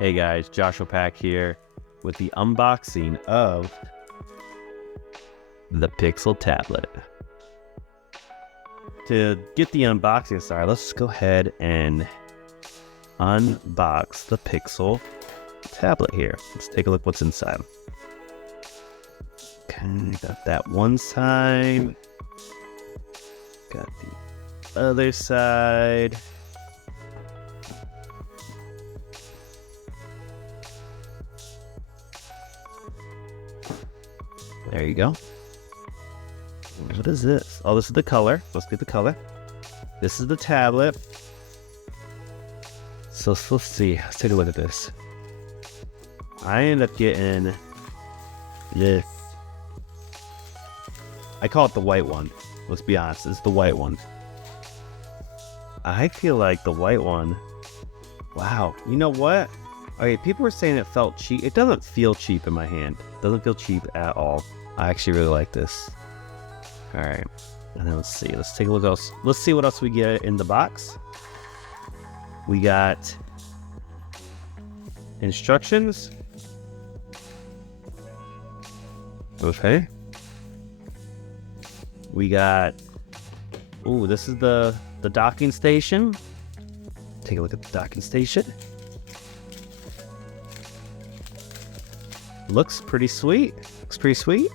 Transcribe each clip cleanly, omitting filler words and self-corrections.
Hey guys, Joshua Pack here with the unboxing of the Pixel tablet. To get the unboxing started, let's go ahead and unbox the Pixel tablet here. Let's take a look what's inside. Okay, got that one side. Got the other side. There you go. What is this? Oh, this is the color. Let's get the color. This is the tablet. So let's see. Let's take a look at this. I end up getting this. I call it the white one. Let's be honest. It's the white one. I feel like the white one. Wow. You know what? Okay, people were saying it felt cheap. It doesn't feel cheap in my hand. It doesn't feel cheap at all. I actually really like this. All right, and then let's see. Let's take a look else. Let's see what else we get in the box. We got instructions. Okay. We got. Ooh, this is the docking station. Take a look at the docking station. Looks pretty sweet. Looks pretty sweet.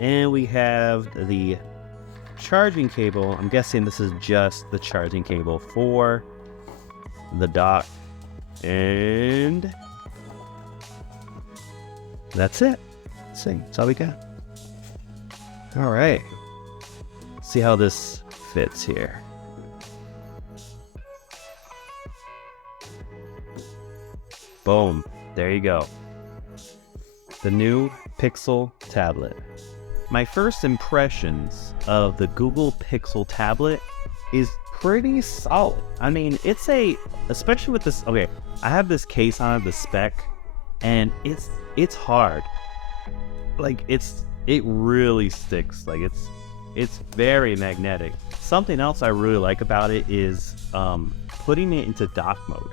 And we have the charging cable. I'm guessing this is just the charging cable for the dock. And that's it. Let's see. That's all we got. All right. See how this fits here. Boom. There you go. The new Pixel tablet. My first impressions of the Google Pixel tablet is pretty solid. I mean, especially with this, okay, I have this case on it, the spec, and it's hard. Like, it really sticks. Like, it's very magnetic. Something else I really like about it is putting it into dock mode.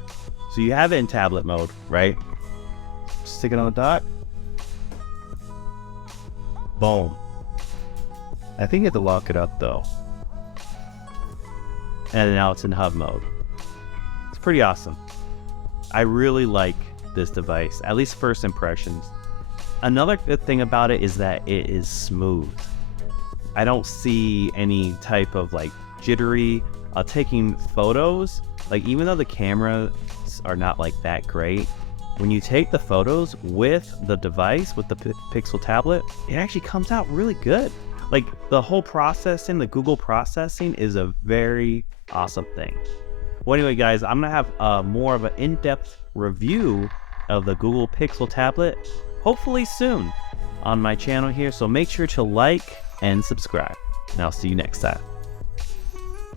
So you have it in tablet mode, right? Stick it on the dock. Boom. I think you have to lock it up though. And now it's in hub mode. It's pretty awesome. I really like this device, at least first impressions. Another good thing about it is that it is smooth. I don't see any type of like jittery. Taking photos, like even though the cameras are not like that great, when you take the photos with the device, with the Pixel tablet, it actually comes out really good. Like the whole processing, the Google processing is a very awesome thing. Well, anyway, guys, I'm gonna have more of an in-depth review of the Google Pixel tablet, hopefully soon on my channel here. So make sure to like and subscribe, and I'll see you next time.